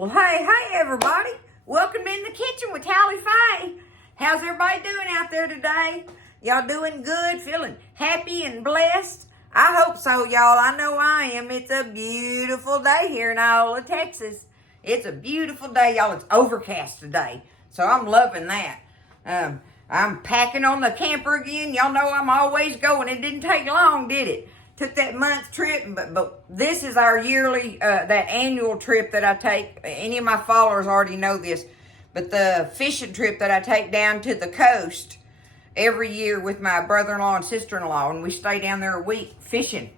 Well, hey, everybody. Welcome in the kitchen with Hallie Faye. How's everybody doing out there today? Y'all doing good? Feeling happy and blessed? I hope so, y'all. I know I am. It's a beautiful day here in Iola, Texas. It's a beautiful day, y'all. It's overcast today, so I'm loving that. I'm packing on the camper again. Y'all know I'm always going. It didn't take long, did it? Took that month trip, but this is our yearly, that annual trip that I take. Any of my followers already know this, but the fishing trip that I take down to the coast every year with my brother-in-law and sister-in-law, and we stay down there a week fishing.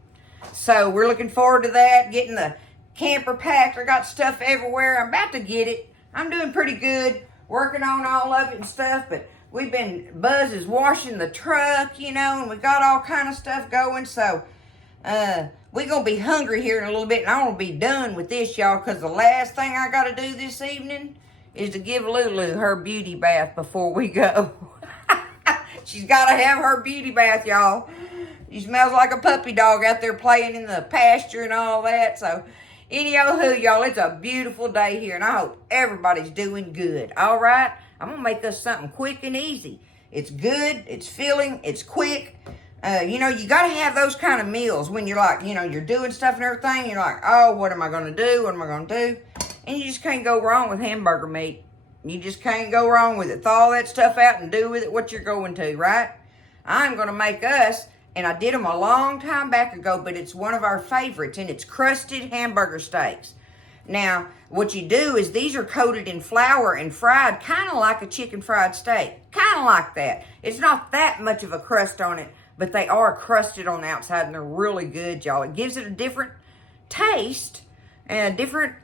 So we're looking forward to that, getting the camper packed. I got stuff everywhere. I'm about to get it. I'm doing pretty good, working on all of it and stuff, but Buzz is washing the truck, you know, and we got all kind of stuff going, so we're going to be hungry here in a little bit, and I want to be done with this, y'all, because the last thing I got to do this evening is to give Lulu her beauty bath before we go. She's got to have her beauty bath, y'all. She smells like a puppy dog out there playing in the pasture and all that, so any-o-hoo, y'all, it's a beautiful day here, and I hope everybody's doing good, all right? I'm going to make us something quick and easy. It's good, it's filling, it's quick. You know, you got to have those kind of meals when you're like, you know, you're doing stuff and everything. You're like, oh, what am I going to do? What am I going to do? And you just can't go wrong with hamburger meat. You just can't go wrong with it. Thaw all that stuff out and do with it what you're going to, right? I'm going to make us, and I did them a long time back ago, but it's one of our favorites, and it's crusted hamburger steaks. Now, what you do is these are coated in flour and fried kind of like a chicken fried steak. Kind of like that. It's not that much of a crust on it, but they are crusted on the outside, and they're really good, y'all. It gives it a different taste and a different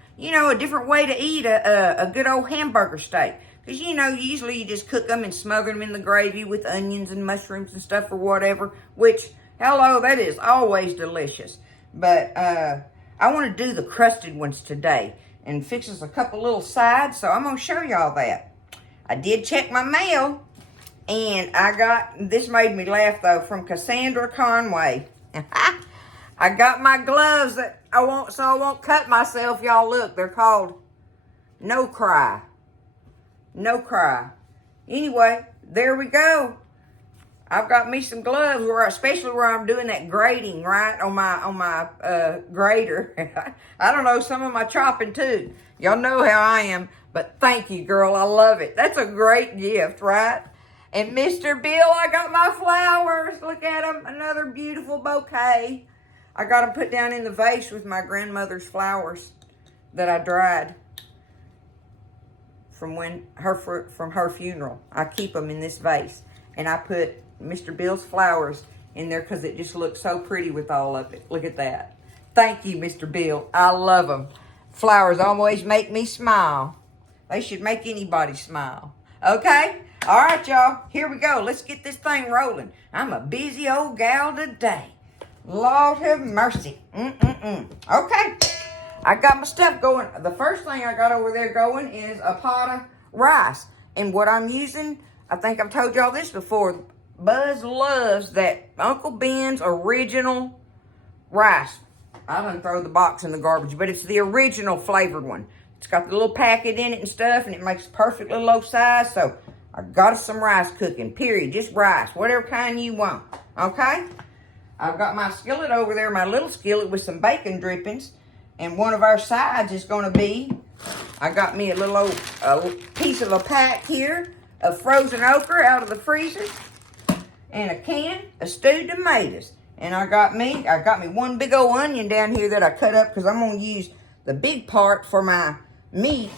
way to eat a good old hamburger steak. Because, you know, usually you just cook them and smother them in the gravy with onions and mushrooms and stuff or whatever, which, hello, that is always delicious. But I want to do the crusted ones today and fix us a couple little sides, so I'm going to show y'all that. I did check my mail. And I got, this made me laugh though, from Cassandra Conway. I got my gloves that I want, so I won't cut myself. Y'all look, they're called No Cry. No Cry. Anyway, there we go. I've got me some gloves, especially where I'm doing that grating, right, on my grater. I don't know, some of my chopping too. Y'all know how I am, but thank you, girl. I love it. That's a great gift, right? And Mr. Bill, I got my flowers. Look at them. Another beautiful bouquet. I got them put down in the vase with my grandmother's flowers that I dried from her funeral. I keep them in this vase. And I put Mr. Bill's flowers in there because it just looks so pretty with all of it. Look at that. Thank you, Mr. Bill. I love them. Flowers always make me smile. They should make anybody smile. Okay? All right, y'all, here we go. Let's get this thing rolling. I'm a busy old gal today. Lord have mercy. Okay, I got my stuff going. The first thing I got over there going is a pot of rice. And what I'm using, I think I've told y'all this before, Buzz loves that Uncle Ben's original rice. I done throw the box in the garbage, but it's the original flavored one. It's got the little packet in it and stuff, and it makes perfect little loaf size, so I got us some rice cooking, period. Just rice, whatever kind you want, okay? I've got my skillet over there, my little skillet with some bacon drippings. And one of our sides is going to be, I got me a little old piece of a pack here of frozen okra out of the freezer. And a can of stewed tomatoes. And I got me one big old onion down here that I cut up because I'm going to use the big part for my meat.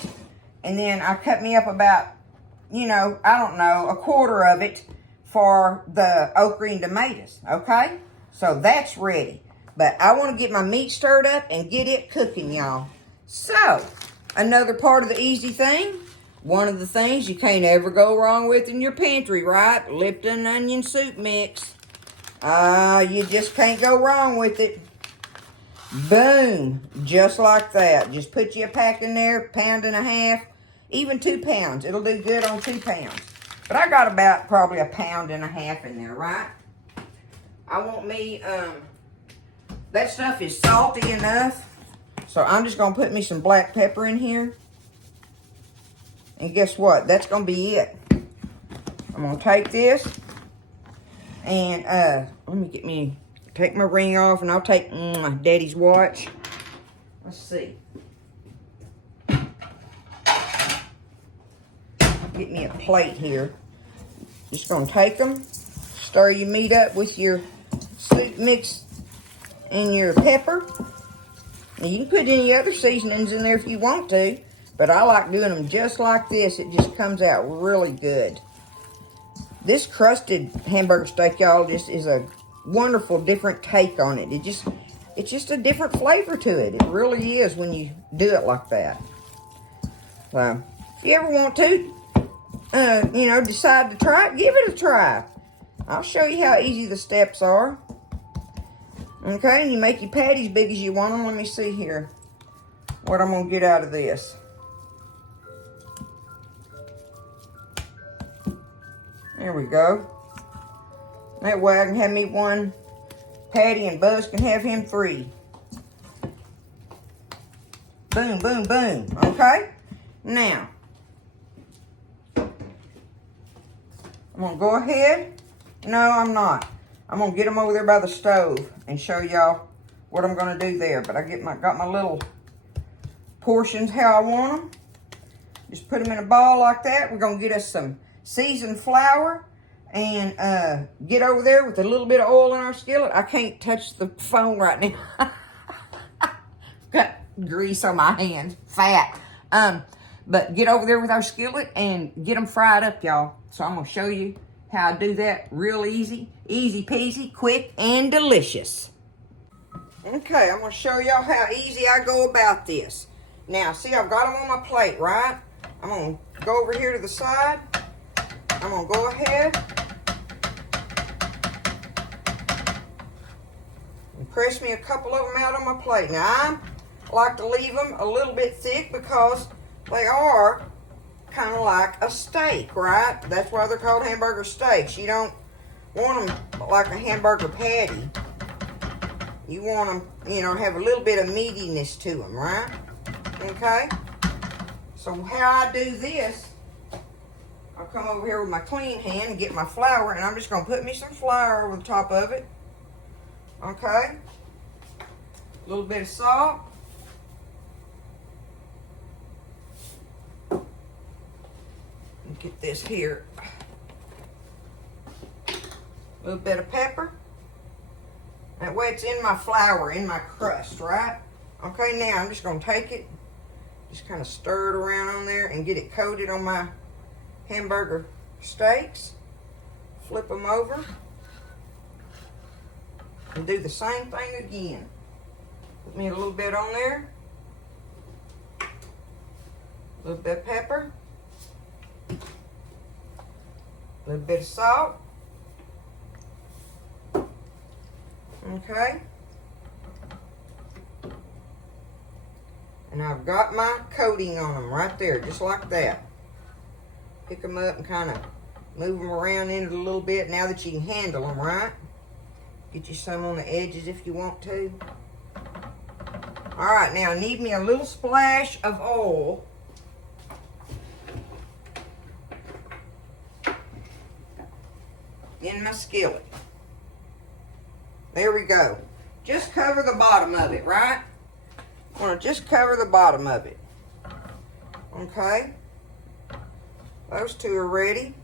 And then I cut me up about, you know, I don't know, a quarter of it for the okra and tomatoes, okay? So that's ready. But I want to get my meat stirred up and get it cooking, y'all. So, another part of the easy thing, one of the things you can't ever go wrong with in your pantry, right? Lipton onion soup mix. You just can't go wrong with it. Boom, just like that. Just put you a pack in there, pound and a half. Even 2 pounds. It'll do good on 2 pounds. But I got about probably a pound and a half in there, right? I want me, that stuff is salty enough. So I'm just going to put me some black pepper in here. And guess what? That's going to be it. I'm going to take this and let me take my ring off, and I'll take Daddy's watch. Let's see. Get me a plate here. Just going to take them, stir your meat up with your soup mix and your pepper. Now, you can put any other seasonings in there if you want to, but I like doing them just like this. It just comes out really good. This crusted hamburger steak, y'all, just is a wonderful different take on it. It's just a different flavor to it. It really is when you do it like that. So, if you ever want to, decide to try it, give it a try. I'll show you how easy the steps are. Okay, and you make your patties big as you want them. Let me see here what I'm going to get out of this. There we go. That way I can have me one patty and Buzz can have him 3. Boom, boom, boom. Okay? Now, I'm going to go ahead. No, I'm not. I'm going to get them over there by the stove and show y'all what I'm going to do there. But I got my little portions how I want them. Just put them in a ball like that. We're going to get us some seasoned flour and get over there with a little bit of oil in our skillet. I can't touch the phone right now. Got grease on my hands, fat. But get over there with our skillet and get them fried up, y'all. So I'm going to show you how I do that real easy. Easy peasy, quick, and delicious. Okay, I'm going to show y'all how easy I go about this. Now, see, I've got them on my plate, right? I'm going to go over here to the side. I'm going to go ahead and press me a couple of them out on my plate. Now, I like to leave them a little bit thick because they are kind of like a steak, right? That's why they're called hamburger steaks. You don't want them like a hamburger patty. You want them, have a little bit of meatiness to them, right? Okay? So how I do this, I'll come over here with my clean hand and get my flour, and I'm just going to put me some flour over the top of it. Okay? A little bit of salt. Get this here. A little bit of pepper. That way it's in my flour, in my crust, right? Okay, now I'm just going to take it, just kind of stir it around on there and get it coated on my hamburger steaks. Flip them over. And do the same thing again. Put me a little bit on there. A little bit of pepper. A little bit of salt. Okay. And I've got my coating on them right there, just like that. Pick them up and kind of move them around in it a little bit now that you can handle them, right? Get you some on the edges if you want to. All right, now I need me a little splash of oil. In my skillet. There we go. Just cover the bottom of it, right? I want to just cover the bottom of it. Okay. Those two are ready.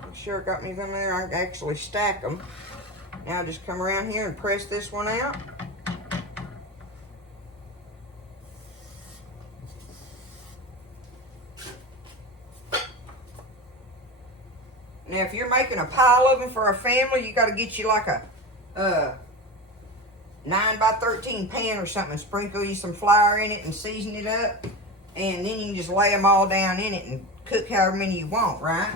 I'm sure I got me them there. I can actually stack them. Now just come around here and press this one out. Now, if you're making a pile of them for a family, you got to get you like a 9x13 pan or something. Sprinkle you some flour in it and season it up. And then you can just lay them all down in it and cook however many you want, right?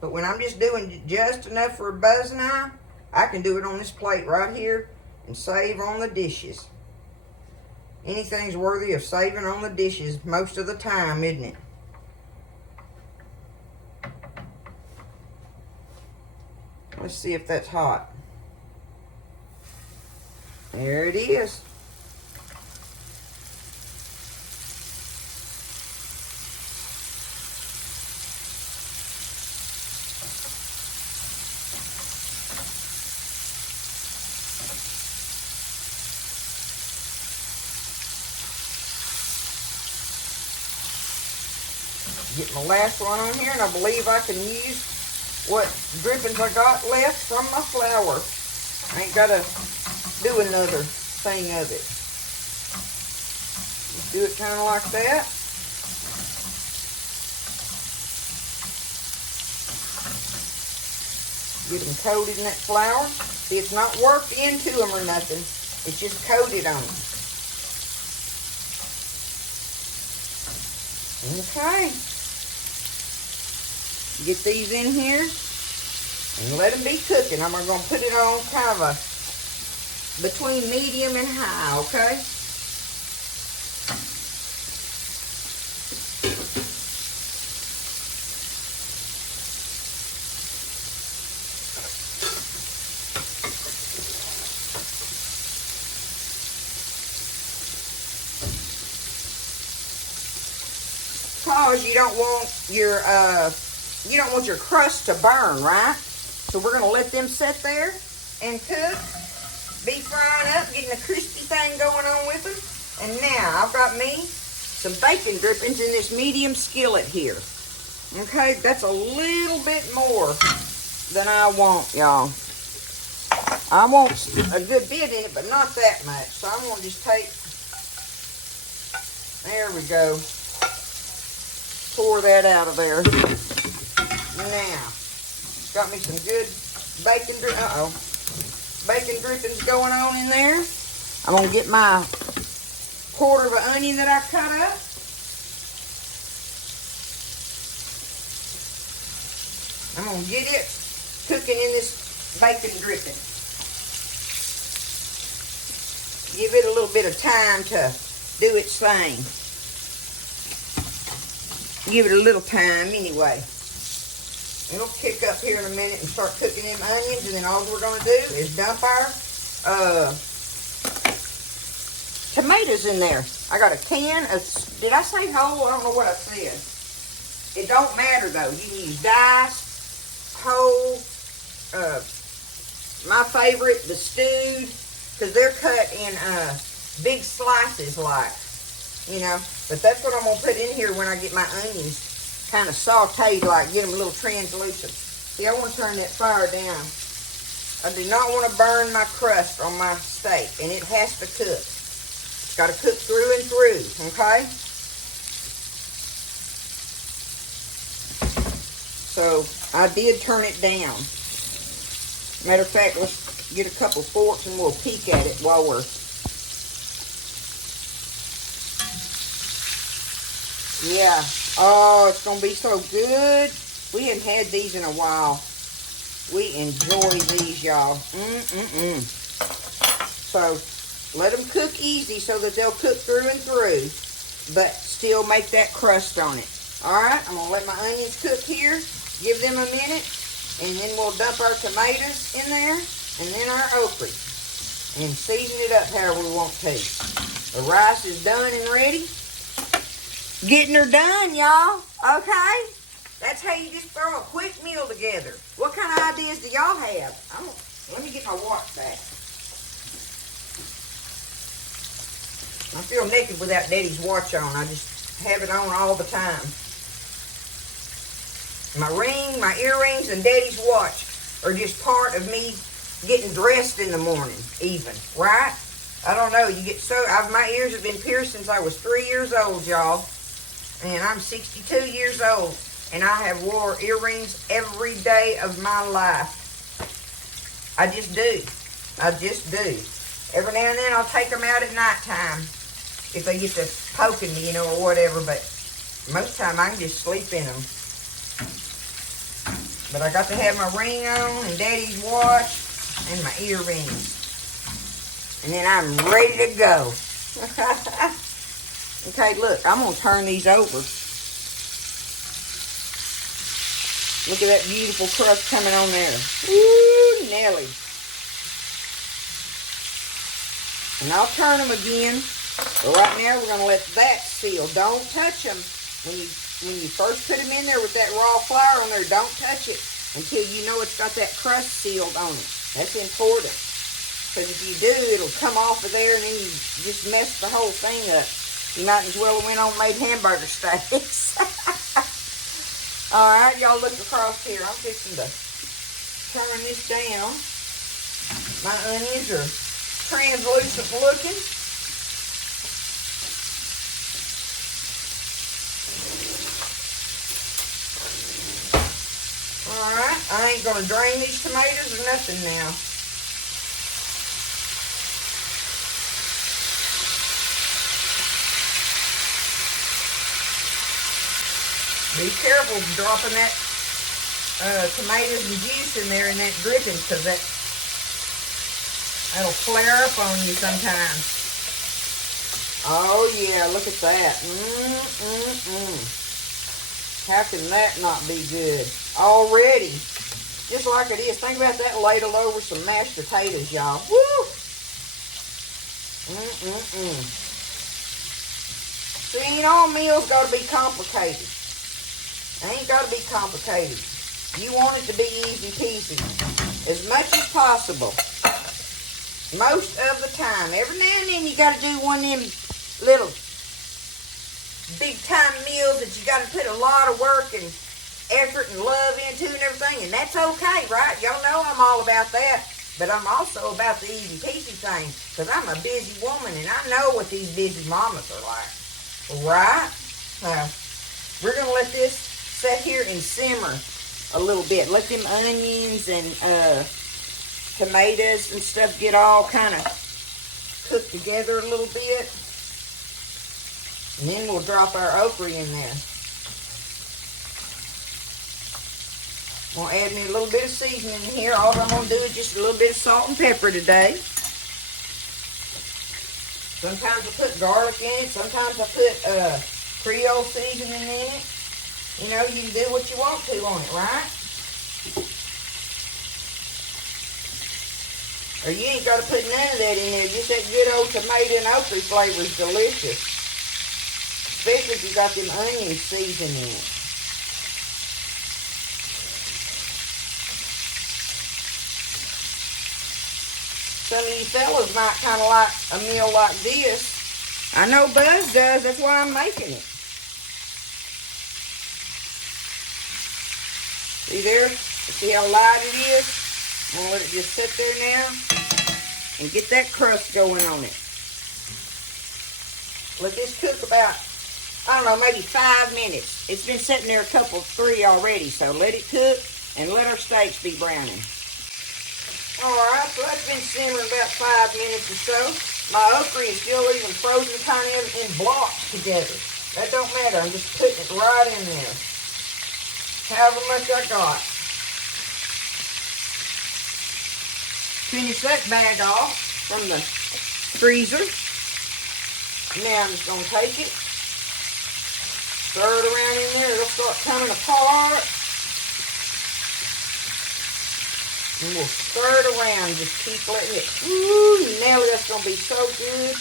But when I'm just doing just enough for Buzz and I can do it on this plate right here and save on the dishes. Anything's worthy of saving on the dishes most of the time, isn't it? Let's see if that's hot. There it is. Get my last one on here, and I believe I can use what drippings I got left from my flour. I ain't gotta do another thing of it. Just do it kind of like that. Get them coated in that flour. See, it's not worked into them or nothing. It's just coated on them. Okay. Get these in here and let them be cooking. I'm going to put it on kind of a between medium and high, okay? Because you don't want your crust to burn, right? So we're gonna let them sit there and cook, be frying up, getting a crispy thing going on with them. And now I've got me some bacon drippings in this medium skillet here. Okay, that's a little bit more than I want, y'all. I want a good bit in it, but not that much. So I'm gonna just take, there we go. Pour that out of there. Now, got me some good bacon drippings going on in there. I'm gonna get my quarter of an onion that I cut up. I'm gonna get it cooking in this bacon dripping. Give it a little bit of time to do its thing. Give it a little time anyway. It'll kick up here in a minute and start cooking them onions, and then all we're going to do is dump our tomatoes in there. I got a can of, did I say whole? I don't know what I said. It don't matter though. You can use diced, whole, my favorite, the stewed, because they're cut in big slices like, you know. But that's what I'm going to put in here when I get my onions kind of sauteed, like get them a little translucent. See, I want to turn that fire down. I do not want to burn my crust on my steak, and it has to cook. It's got to cook through and through, okay? So I did turn it down. Matter of fact, let's get a couple forks and we'll peek at it while we're... Yeah. Oh, it's going to be so good. We haven't had these in a while. We enjoy these, y'all. So, let them cook easy so that they'll cook through and through, but still make that crust on it. Alright, I'm going to let my onions cook here. Give them a minute, and then we'll dump our tomatoes in there, and then our okra. And season it up however we want to. The rice is done and ready. Getting her done, y'all. Okay? That's how you just throw a quick meal together. What kind of ideas do y'all have? Let me get my watch back. I feel naked without Daddy's watch on. I just have it on all the time. My ring, my earrings, and Daddy's watch are just part of me getting dressed in the morning, even. Right? I don't know. You get so... my ears have been pierced since I was 3 years old, y'all. And I'm 62 years old, and I have wore earrings every day of my life. I just do. I just do. Every now and then I'll take them out at nighttime if they get to poking me, you know, or whatever. But most of the time I can just sleep in them. But I got to have my ring on and Daddy's watch and my earrings. And then I'm ready to go. Okay, look, I'm going to turn these over. Look at that beautiful crust coming on there. Ooh, Nelly. And I'll turn them again. But right now, we're going to let that seal. Don't touch them. When you first put them in there with that raw flour on there, don't touch it until you know it's got that crust sealed on it. That's important. Because if you do, it'll come off of there and then you just mess the whole thing up. You might as well have went on and made hamburger steaks. All right, y'all look across here. I'm fixing to turn this down. My onions are translucent looking. All right, I ain't gonna drain these tomatoes or nothing now. Be careful dropping that tomatoes and juice in there in that dripping, because that'll flare up on you sometimes. Oh yeah, look at that. How can that not be good? Already, just like it is. Think about that ladled over some mashed potatoes, y'all. Woo! See, ain't all meals got to be complicated. It ain't got to be complicated. You want it to be easy peasy. As much as possible. Most of the time. Every now and then you got to do one of them little big time meals that you got to put a lot of work and effort and love into and everything. And that's okay, right? Y'all know I'm all about that. But I'm also about the easy peasy thing. Because I'm a busy woman and I know what these busy mamas are like. Right? We're going to let this set here and simmer a little bit. Let them onions and tomatoes and stuff get all kind of cooked together a little bit. And then we'll drop our okra in there. I'm going to add me a little bit of seasoning here. All I'm going to do is just a little bit of salt and pepper today. Sometimes I put garlic in it. Sometimes I put Creole seasoning in it. You know, you can do what you want to on it, right? Or you ain't got to put none of that in there. Just that good old tomato and okra flavor is delicious. Especially if you got them onions seasoned in it. Some of you fellas might kind of like a meal like this. I know Buzz does. That's why I'm making it. See there? See how light it is? I'm going to let it just sit there now and get that crust going on it. Let this cook about, I don't know, maybe 5 minutes. It's been sitting there 3 already, so let it cook and let our steaks be browning. Alright, so that's been simmering about 5 minutes or so. My okra is still even frozen kind of in blocks together. That don't matter, I'm just putting it right in there. However much I got. Finish that bag off from the freezer. Now I'm just going to take it, stir it around in there. It'll start coming apart. And we'll stir it around. Just keep letting it. Ooh, Nelly, that's going to be so good.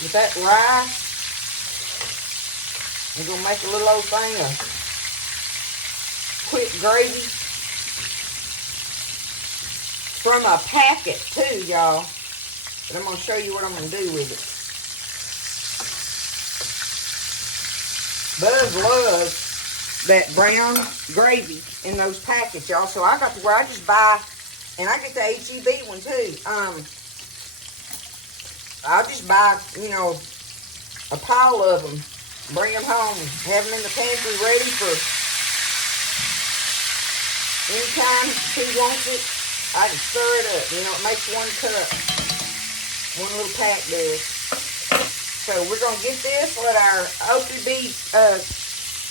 With that rice, we're going to make a little old thing of quick gravy from a packet too, y'all. But I'm going to show you what I'm going to do with it. Buzz loves that brown gravy in those packets, y'all. So I got to where I just buy, and I get the HEB one too. I'll just buy, you know, a pile of them. Bring them home, have them in the pantry ready for any time he wants it. I can stir it up. You know, it makes 1 cup. One little pack there. So we're going to get this, let our okra be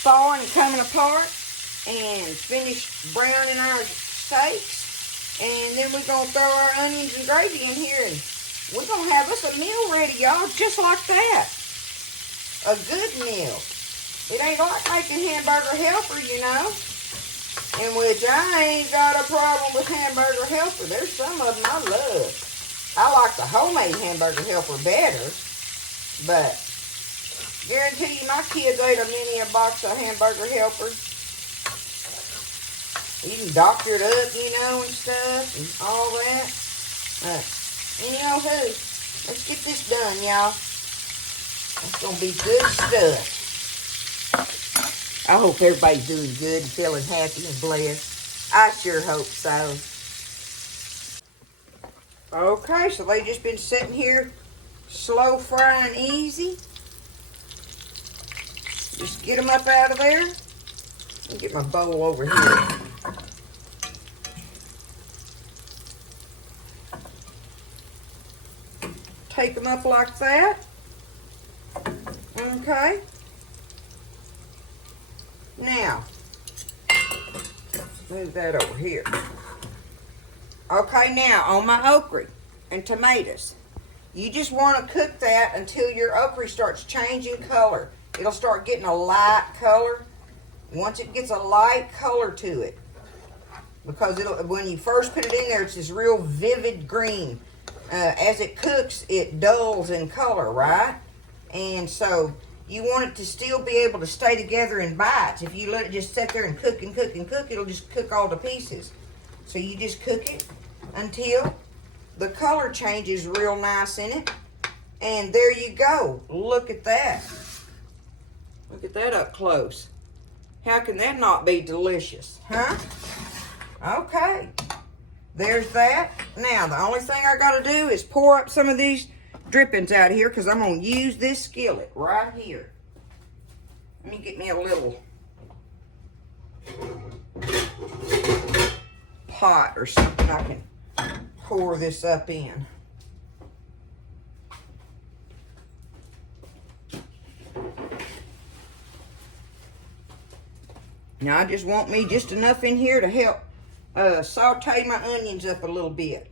thawing and coming apart, and finish browning our steaks. And then we're going to throw our onions and gravy in here, and we're going to have us a meal ready, y'all, just like that. A good meal. It ain't like making hamburger helper, you know. In which I ain't got a problem with hamburger helper. There's some of them I love. I like the homemade hamburger helper better. But guarantee you my kids ate a box of hamburger helper. You can doctor it up, you know, and stuff and all that. And you know who? Let's get this done, y'all. That's going to be good stuff. I hope everybody's doing good and feeling happy and blessed. I sure hope so. Okay, so they just been sitting here slow frying easy. Just get them up out of there. Let me get my bowl over here. Take them up like that. Okay. Now, move that over here. Okay, now on my okra and tomatoes, you just want to cook that until your okra starts changing color. It'll start getting a light color. Once it gets a light color to it, because when you first put it in there, it's this real vivid green. As it cooks, it dulls in color, right? And so you want it to still be able to stay together in bites. If you let it just sit there and cook and cook and cook, it'll just cook all to pieces. So you just cook it until the color changes real nice in it. And there you go. Look at that. Look at that up close. How can that not be delicious, huh? Okay. There's that. Now, the only thing I got to do is pour up some of these drippings out of here because I'm going to use this skillet right here. Let me get me a little pot or something I can pour this up in. Now, I just want me just enough in here to help saute my onions up a little bit.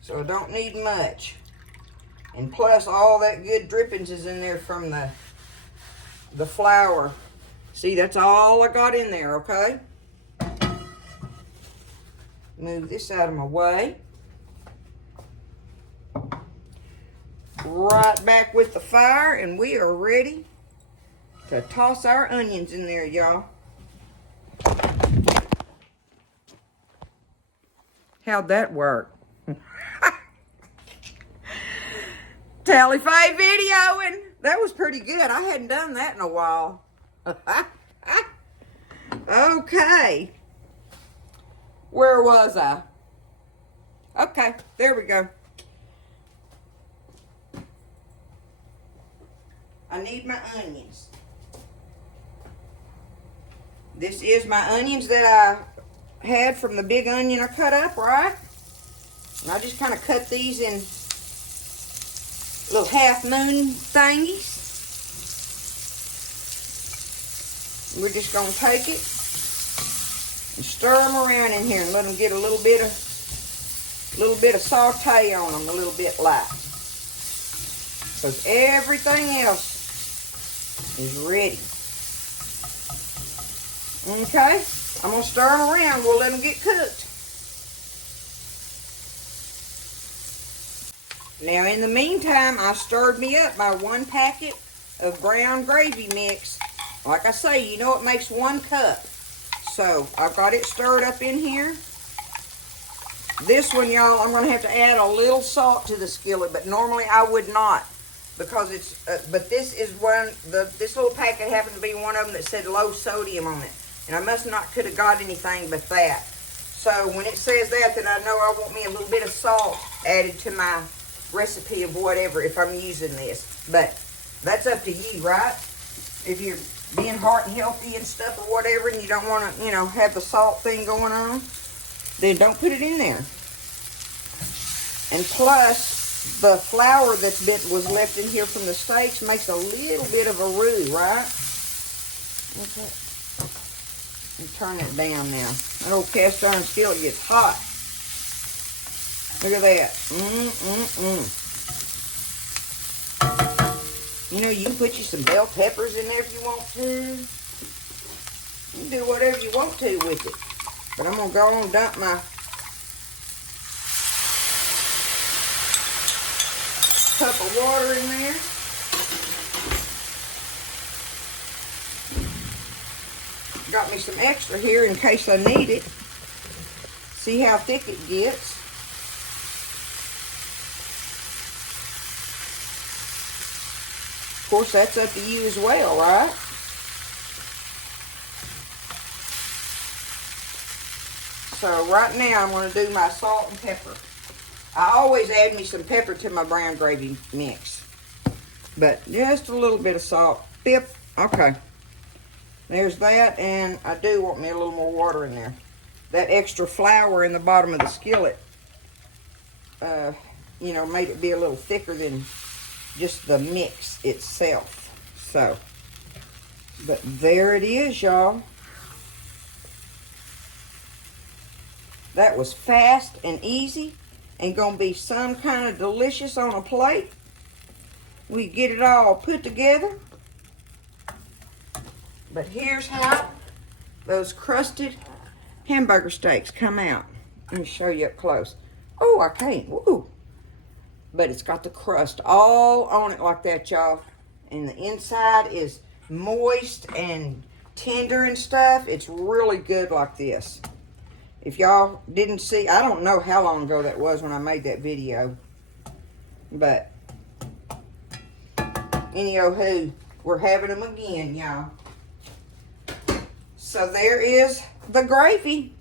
So I don't need much. And plus all that good drippings is in there from the flour. See, that's all I got in there, okay? Move this out of my way. Right back with the fire, and we are ready to toss our onions in there, y'all. How'd that work? Tally Faye videoing. That was pretty good. I hadn't done that in a while. Okay. Where was I? Okay, there we go. I need my onions. This is my onions that I had from the big onion I cut up, right? And I just kind of cut these in little half moon thingies. We're just going to take it and stir them around in here and let them get a little bit of saute on them, a little bit light. Because everything else is ready. Okay, I'm going to stir them around. We'll let them get cooked. Now, in the meantime, I stirred me up my 1 packet of brown gravy mix. Like I say, you know it makes 1 cup. So, I've got it stirred up in here. This one, y'all, I'm going to have to add a little salt to the skillet, but normally I would not. Because it's, but this is this little packet happened to be one of them that said low sodium on it. And I must not could have got anything but that. So, when it says that, then I know I want me a little bit of salt added to my recipe of whatever if I'm using this. But that's up to you, right? If you're being heart and healthy and stuff or whatever and you don't want to, have the salt thing going on, then don't put it in there. And plus, the flour was left in here from the steaks makes a little bit of a roux, right? Okay. And turn it down now. That old cast iron skillet gets hot. Look at that. You can put you some bell peppers in there if you want to. You can do whatever you want to with it. But I'm going to go on and dump my cup of water in there. Got me some extra here in case I need it. See how thick it gets. Of course, that's up to you as well, right? So right now I'm going to do my salt and pepper. I always add me some pepper to my brown gravy mix. But just a little bit of salt. Bip. Okay. There's that, and I do want me a little more water in there. That extra flour in the bottom of the skillet, you know, made it be a little thicker than just the mix itself. So, but there it is, y'all. That was fast and easy and gonna be some kind of delicious on a plate. We get it all put together. But here's how those crusted hamburger steaks come out. Let me show you up close. Oh, I can't. Woo. But it's got the crust all on it like that, y'all. And the inside is moist and tender and stuff. It's really good like this. If y'all didn't see, I don't know how long ago that was when I made that video. But anywho, we're having them again, y'all. So there is the gravy.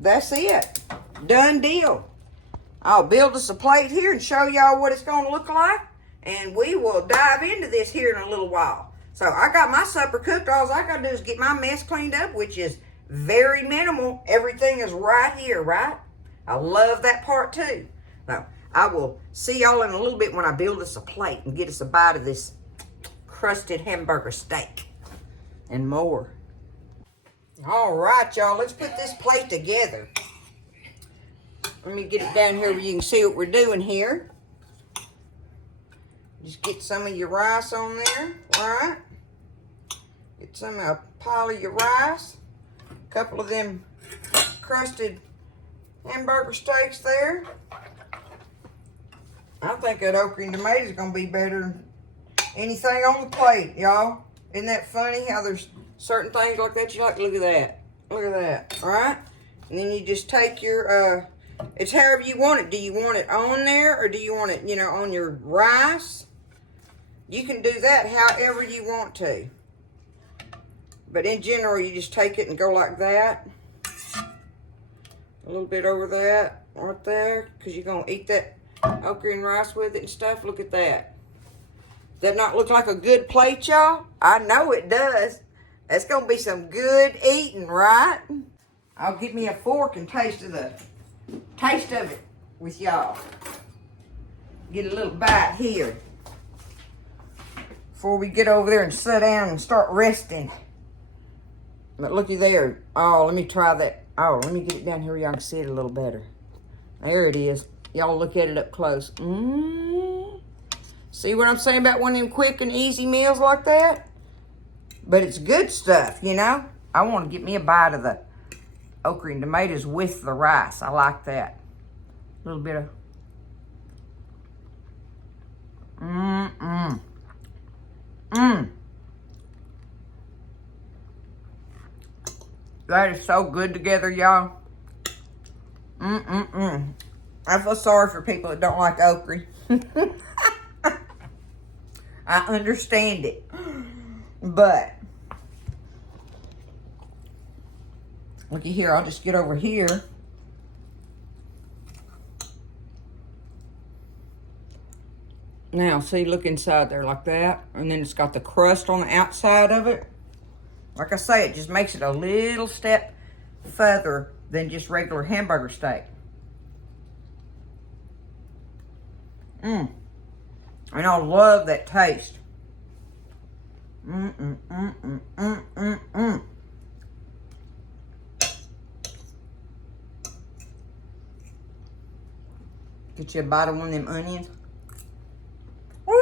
That's it. Done deal. I'll build us a plate here and show y'all what it's going to look like. And we will dive into this here in a little while. So I got my supper cooked. All I got to do is get my mess cleaned up, which is very minimal. Everything is right here, right? I love that part too. Now, I will see y'all in a little bit when I build us a plate and get us a bite of this crusted hamburger steak and more. All right, y'all, let's put this plate together. Let me get it down here where you can see what we're doing here. Just get some of your rice on there, right? Get some of a pile of your rice. A couple of them crusted hamburger steaks there. I think that okra and tomato is going to be better than anything on the plate, y'all. Isn't that funny how there's certain things like that you like? Look at that. Look at that. All right? And then you just take your, it's however you want it. Do you want it on there or do you want it, you know, on your rice? You can do that however you want to. But in general, you just take it and go like that. A little bit over that, right there, because you're going to eat that okra and rice with it and stuff. Look at that. Does that not look like a good plate, y'all? I know it does. That's going to be some good eating, right? I'll get me a fork and taste of it with y'all. Get a little bite here before we get over there and sit down and start resting. But looky there. Oh, let me try that. Oh, let me get it down here where y'all can see it a little better. There it is. Y'all look at it up close. See what I'm saying about one of them quick and easy meals like that? But it's good stuff, you know? I want to get me a bite of the okra and tomatoes with the rice. I like that. A little bit of... That is so good together, y'all. I feel sorry for people that don't like okra. I understand it. But, looky here, I'll just get over here. Now, see, look inside there like that. And then it's got the crust on the outside of it. Like I say, it just makes it a little step further than just regular hamburger steak. And I love that taste. Get you a bite of one of them onions. Woo!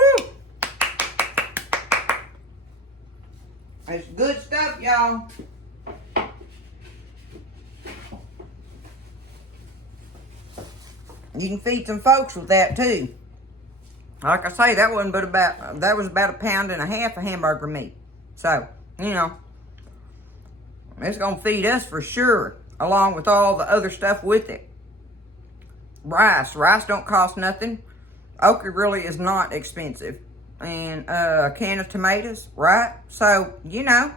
It's good stuff, y'all. You can feed some folks with that too. Like I say, that was about 1.5 pounds of hamburger meat. So, you know, it's gonna feed us for sure, along with all the other stuff with it. Rice don't cost nothing. Okra really is not expensive. And a can of tomatoes, right? So, you know,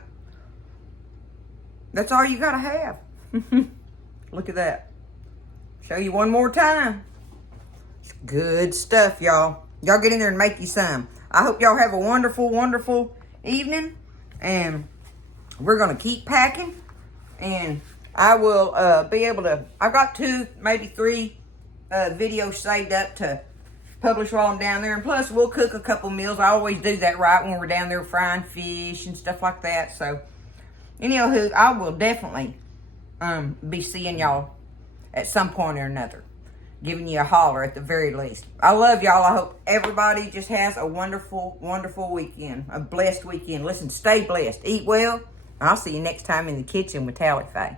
that's all you gotta have. Look at that. Show you one more time. It's good stuff, y'all. Y'all get in there and make you some. I hope y'all have a wonderful, wonderful evening. And we're going to keep packing. And I will be able to, I've got 2, maybe 3 videos saved up to publish while I'm down there. And plus, we'll cook a couple meals. I always do that right when we're down there frying fish and stuff like that. So, anywho, I will definitely be seeing y'all at some point or another. Giving you a holler at the very least. I love y'all. I hope everybody just has a wonderful, wonderful weekend. A blessed weekend. Listen, stay blessed. Eat well. I'll see you next time in the kitchen with Tally Faye.